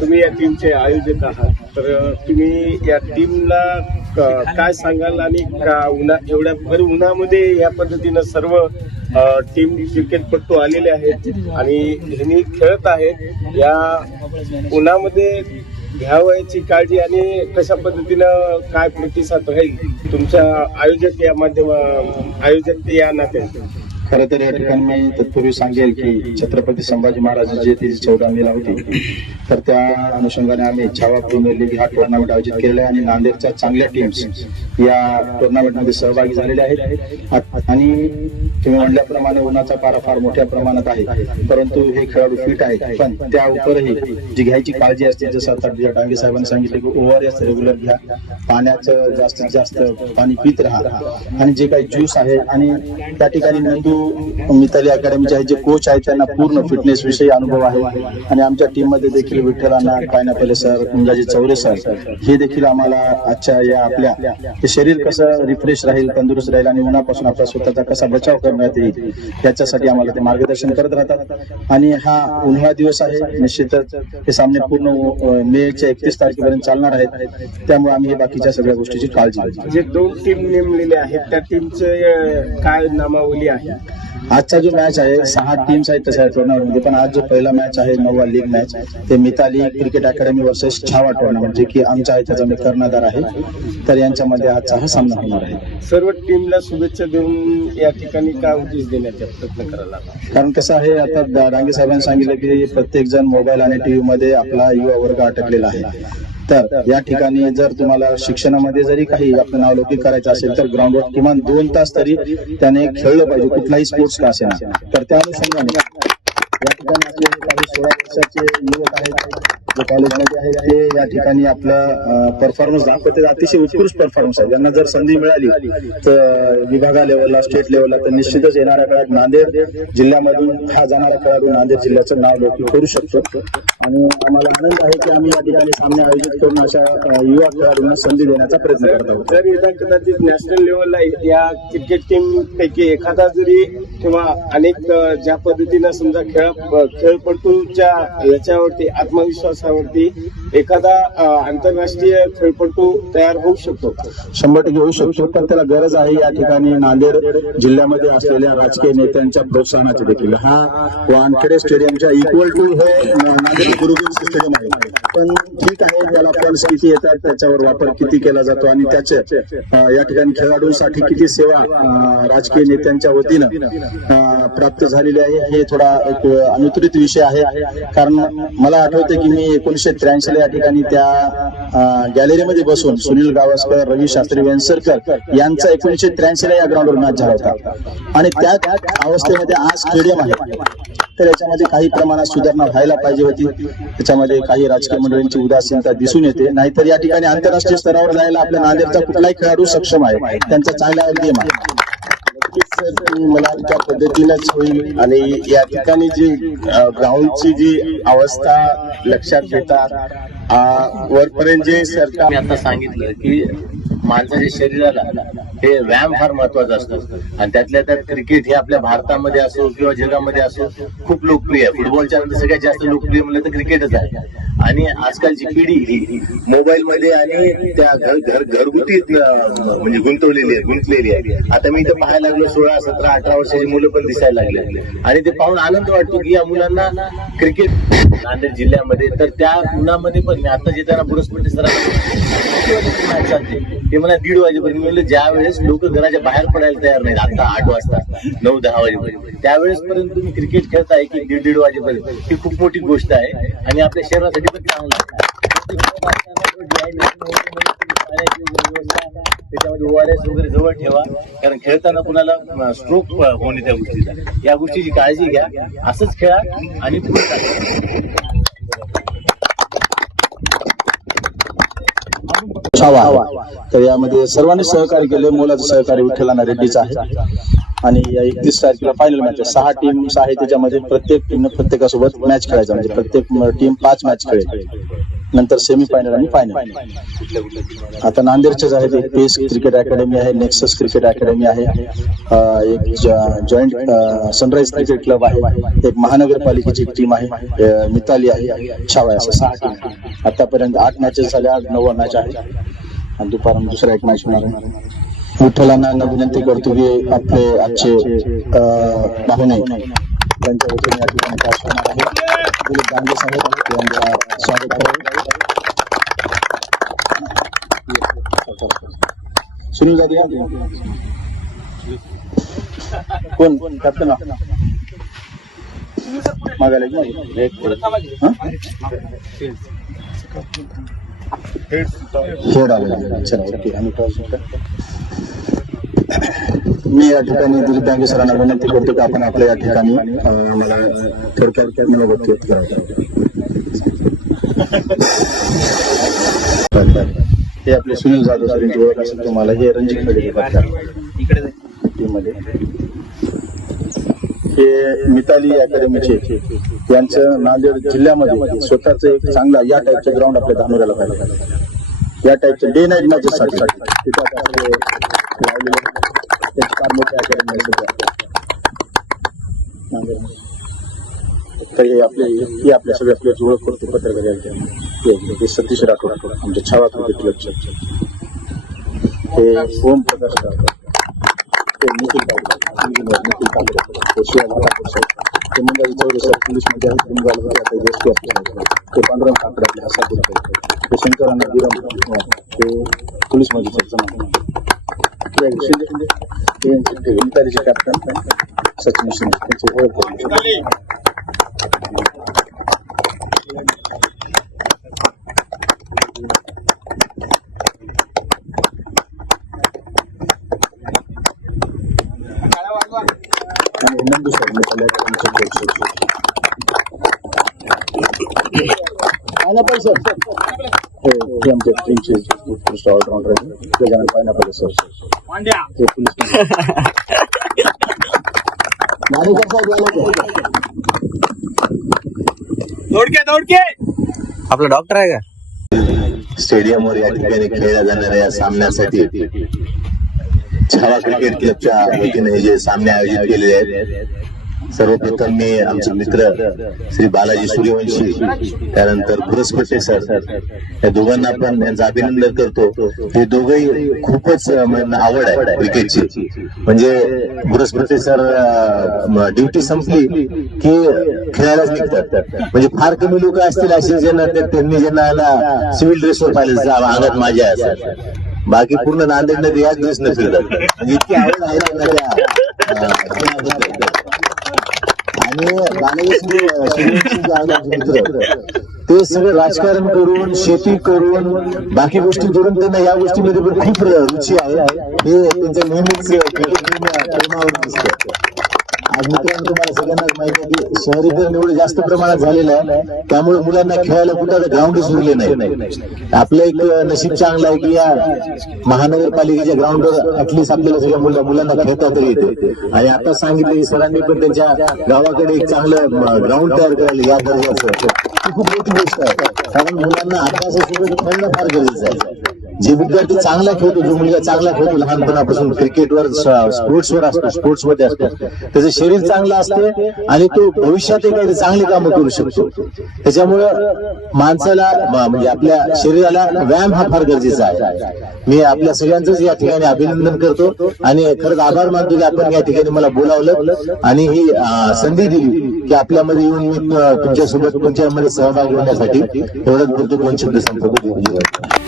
तुम्ही या टीमचे आयोजक आहात, तर तुम्ही या टीमला काय सांगाल आणि एवढ्या भर उन्हामध्ये या पद्धतीनं सर्व टीम क्रिकेटपटू आलेले आहेत आणि ह्यांनी खेळत आहेत. या उन्हामध्ये घ्यावयाची काळजी आणि कशा पद्धतीनं काय प्रतिसाद राहील तुमच्या आयोजक या नात्याने? खरं तर या ठिकाणी मी तत्पूर्वी सांगेल की छत्रपती संभाजी महाराज जयंती 14 मेला होती, तर त्या अनुषंगाने आम्ही छावा प्रीमियर लीग हा टुर्नामेंट आयोजित केलेला आहे आणि नांदेडच्या चांगल्या टीम्स या टुर्नामेंटमध्ये सहभागी झालेल्या आहेत. आणि तुम्ही म्हणल्याप्रमाणे उन्हाचा पारा फार मोठ्या प्रमाणात आहे, परंतु हे खेळाडू फिट आहेत. पण त्या उपरही जी घ्यायची काळजी असते, जसं आता डांगे साहेबांनी सांगितलं की ORS रेग्युलर घ्या, पाण्याचं जास्तीत जास्त पाणी पित राहा आणि जे काही ज्यूस आहे. आणि त्या ठिकाणी नंदू मिताली अकॅडमीचे जे कोच आहेत त्यांना पूर्ण फिटनेस विषयी अनुभव आहे आणि आमच्या टीम मध्ये देखील विठ्ठलांना पायनापले सर, कुंजाजी चौरे सर हे देखील आम्हाला आजच्या या आपल्या शरीर कसं रिफ्रेश राहील, तंदुरुस्त राहील आणि उन्हापासून आपला स्वतःचा कसा बचाव करण्यात येईल याच्यासाठी आम्हाला ते मार्गदर्शन करत राहतात. आणि हा उन्हाळा दिवस आहे, निश्चितच हे सामने पूर्ण मेच्या 31 तारखेपर्यंत चालणार आहेत, त्यामुळे आम्ही बाकीच्या सगळ्या गोष्टीची काळजी घेतो. जे 2 टीम नेमलेल्या आहेत त्या टीमचे काय नामावली आहे? आजचा जो मॅच आहे 6 टीम्स आहेत तशा टुर्नामेंटमध्ये, पण आज जो पहिला मॅच आहे 9वा लीग मॅच ते Mitali cricket academy versus Chhava tournament जे की आमचा आहे त्याचा मी कर्णधार आहे, तर यांच्यामध्ये आजचा हा सामना होणार आहे. सर्व टीमला शुभेच्छा देऊन या ठिकाणी काय उद्देश देण्याचा प्रयत्न करायला? कारण कसं आहे, आता डांगे साहेबांनी सांगितलं की प्रत्येक जण मोबाईल आणि टीव्ही मध्ये आपला युवा वर्ग अटकलेला आहे. तर या ठिकाणी जर तुम्हाला शिक्षणामध्ये जरी काही आपलं नावलौकिक करायचं असेल तर ग्राउंडवर किमान 2 तास तरी त्याने खेळलं पाहिजे, कुठलाही स्पोर्ट्स का असेना. तर त्या अनुषंगाने या ठिकाणी आपले काही 16 वर्षाचे युवक आहेत जे कॉलेजमध्ये आहेत, ते या ठिकाणी आपला परफॉर्मन्स दाखवते. अतिशय उत्कृष्ट परफॉर्मन्स आहे. यांना जर संधी मिळाली तर विभागा लेवलला, स्टेट लेवलला, तर निश्चितच येणाऱ्या काळात नांदेड जिल्ह्यामधून हा जाणारा खेळाडू नांदेड जिल्ह्याचं नाव लौकिक करू शकतो. आणि आम्हाला आनंद आहे की आम्ही या ठिकाणी सामने आयोजित करून अशा युवा खेळाडूंना संधी देण्याचा प्रयत्न करत आहोत. जर एकदा कदाचित नॅशनल लेवलला या क्रिकेट टीम पैकी एखादा जरी किंवा अनेक ज्या पद्धतीनं समजा खेळपटूच्या याच्यावरती आत्मविश्वासावरती एखादा आंतरराष्ट्रीय खेळपटू तयार होऊ शकतो, 100% होऊ शकतो. पण त्याला गरज आहे या ठिकाणी नांदेड जिल्ह्यामध्ये असलेल्या राजकीय नेत्यांच्या प्रोत्साहनाची देखील. हा वानखेडे स्टेडियमच्या इक्वल टू हे नांदेड गुरुकुल स्टेडियम आहे, पण ठीक आहे, त्याला फंड्स किती येतात, त्याच्यावर वापर किती केला जातो आणि त्याचे या ठिकाणी खेळाडूंसाठी किती सेवा राजकीय नेत्यांच्या वतीनं प्राप्त झालेली आहे हे थोडा एक अनुत्तरित विषय आहे. कारण मला आठवते की मी 1983 या ठिकाणी त्या गॅलरीमध्ये बसून सुनील गावस्कर, रवी शास्त्री, वेंसरकर यांचा 1983 या ग्राउंडवर मॅच झाला होता आणि त्या अवस्थेमध्ये आज स्टेडियम आहे. तर याच्यामध्ये काही प्रमाणात सुधारणा व्हायला पाहिजे होती, त्याच्यामध्ये काही राजकीय मंडळींची उदासीनता दिसून येते. नाहीतर या ठिकाणी आंतरराष्ट्रीय स्तरावर जायला आपल्या नांदेडचा कुठलाही खेळाडू सक्षम आहे, त्यांचा चांगला गेम आहे. मला त्या पद्धतीनंच होईल. आणि या ठिकाणी जी ग्राउंडची जी अवस्था लक्षात घेता वरपर्यंत जे सरकार मी आता सांगितलं की माणसाच्या शरीराला हे व्यायाम फार महत्वाचा असतो आणि त्यातल्या त्यात क्रिकेट हे आपल्या भारतामध्ये असो किंवा जगामध्ये असो खूप लोकप्रिय आहे. फुटबॉलच्या नंतर सगळ्यात जास्त लोकप्रिय म्हणलं तर क्रिकेटच आहे. आणि आजकालची पिढी ही मोबाईल मध्ये आणि त्या घरगुती म्हणजे गुंतलेली आहे. आता मी इथं पाहायला लागलो 16, 17, 18 वर्षाची मुलं पण दिसायला लागले आणि ते पाहून आनंद वाटतो की या मुलांना क्रिकेट नांदेड जिल्ह्यामध्ये. तर त्या उन्हामध्ये पण मी आता जे त्यांना पुरस्पटी मॅच चालते ते मला 1:30 वाजेपर्यंत मिळलं. ज्या वेळेस लोक घराच्या बाहेर पडायला तयार नाहीत, आता 8 वाजता 9-10 वाजेपर्यंत, त्यावेळेस पर्यंत तुम्ही क्रिकेट खेळताय की 1:30 वाजेपर्यंत, ही खूप मोठी गोष्ट आहे आणि आपल्या शरीरासाठी पण चांगलं आहे. त्याच्यामध्ये ORS वगैरे जवळ ठेवा, कारण खेळताना कुणाला स्ट्रोक होणे त्या गोष्टीचा, या गोष्टीची काळजी घ्या. असंच खेळा आणि पुढे छावा. तर यामध्ये सर्वांनी सहकार्य केले. मोलाचं सहकार्य विठ्ठलाना रेड्डीचं आहे आणि या 31 तारखेला फायनल मॅच आहे. 6 टीम्स आहे, त्याच्यामध्ये प्रत्येक टीमनं प्रत्येकासोबत मॅच खेळायचा, म्हणजे प्रत्येक टीम 5 मॅच खेळेल. नंतर सेमीफायनल आणि फायनल. आता नांदेडचेच आहेत, एक पेस क्रिकेट अकॅडमी आहे, नेक्सस क्रिकेट अकॅडमी आहे, एक जॉईंट सनराईज क्रिकेट क्लब आहे, एक महानगरपालिकेची टीम आहे, मिताली आहे, छावा, असं 6 टीम. आतापर्यंत 8 मॅचेस झाल्या, आज 9वा मॅच आहे आणि दुपारून दुसरा एक मॅच होणार आहे. विठ्ठलांना विनंती करतो की आपले आजचे पाहुणे त्यांच्या वतीने या ठिकाणी पास होणार आहे. दिलीप गांधी साहेब यांचा स्वागत करेल. सुनील जाधव कोण कॅप्टन मागायला हेड आले. चला ओके. आम्ही मी या ठिकाणी दिलीप गांधी सरांना विनंती करतो की आपण आपल्या या ठिकाणी मला थोडक्यात मला व्यक्त करावं. हे आपले सुनील जाधव सर यांची ओळख असेल तुम्हाला. हे रणजित टीम मध्ये हे मिताली अकॅडमीचे यांचं नांदेड जिल्ह्यामध्ये स्वतःच एक चांगला या टाईपचं ग्राउंड आपल्या धानोऱ्याला पाहिजे. या टाईपच्या डे नाईट मॅचेससाठी फार मोठी अकॅडमी तर हे आपल्या सगळ्या प्लेयर्स ओळख करतो पत्रकार सतीश राठोड आमच्या छावा क्रिकेट क्लबचे, हे ओम प्रकाश राठोड, ते निखिल काकडे, ते शिवा भालापूर साहेब, ते मुंबई चौरे साहेब पोलीसमध्ये आहेत, ते पांडुरंग काकडे आपले हसापूर, ते शंकरांना विरम, ते पोलीसमध्ये मितालीचे कॅप्टन सचिन सिंग त्यांची ओळख. आणि नंदू सर मिताली हे आमच्या टीमचे उत्कृष्ट ऑलराऊंडर आहे गजानन पायनापले सर, ते पोलीस. आपला डॉक्टर आहे का? स्टेडियमवर या ठिकाणी खेळल्या जाणाऱ्या या सामन्यासाठी छावा क्रिकेट क्लबच्या वतीने जे सामने आयोजित केलेले आहेत, सर्वप्रथम मी आमचे मित्र श्री बालाजी सूर्यवंशी, त्यानंतर बृहस्पती सर, या दोघांना पण यांचं अभिनंदन करतो. हे दोघंही खूपच आवड आहे क्रिकेटची. म्हणजे बृहस्पती सर ड्युटी संपली की खेळायलाच निघतात. म्हणजे फार कमी लोक असतील असे त्यांनी ज्यांना सिव्हिल ड्रेसवर पाहिलं अंगात माझ्या असतात, बाकी पूर्ण नांदेड नदी याच ड्रेसनं फिरतात. म्हणजे इतकी आवड आहे आणि ते सगळं राजकारण करून, शेती करून, बाकी गोष्टी करून त्यांना या गोष्टीमध्ये पण खूप रुची आहे. हे त्यांच्या नेहमीच प्रेमावर दिसतं. आज मित्रांनो तुम्हाला सगळ्यांनाच माहिती आहे की शहरीकरण एवढं जास्त प्रमाणात झालेलं आहे, त्यामुळे मुलांना खेळायला कुठं ग्राउंडच उरले नाही. आपलं एक नशीब चांगलं आहे की या महानगरपालिकेच्या ग्राउंडवर ऍटलीस्ट आपल्याला सगळ्या मुलांना खेळता तरी येते. आणि आता सांगितलं की सरांनी पण त्यांच्या गावाकडे एक चांगलं ग्राउंड तयार करायला या दर्जाचं खूप मोठी गोष्ट आहे. कारण मुलांना अभ्यासासोबत खेळणं फार गरजेचं आहे. जे विद्यार्थी चांगला खेळतो, जो मुलगा चांगला खेळतो लहानपणापासून क्रिकेटवर, स्पोर्ट्सवर असतो, स्पोर्ट्समध्ये असतो, त्याचं शरीर चांगलं असते आणि तो भविष्यात काही चांगली कामं करू शकतो. त्याच्यामुळं माणसाला म्हणजे आपल्या शरीराला व्यायाम हा फार गरजेचा आहे. मी आपल्या सगळ्यांचंच या ठिकाणी अभिनंदन करतो आणि खरंच आभार मानतो की आपण या ठिकाणी मला बोलावलं आणि ही संधी दिली की आपल्यामध्ये येऊन मी तुमच्यासोबत तुमच्यामध्ये सहभाग होण्यासाठी. एवढंच बोलतो, दोन शब्द संपर्क.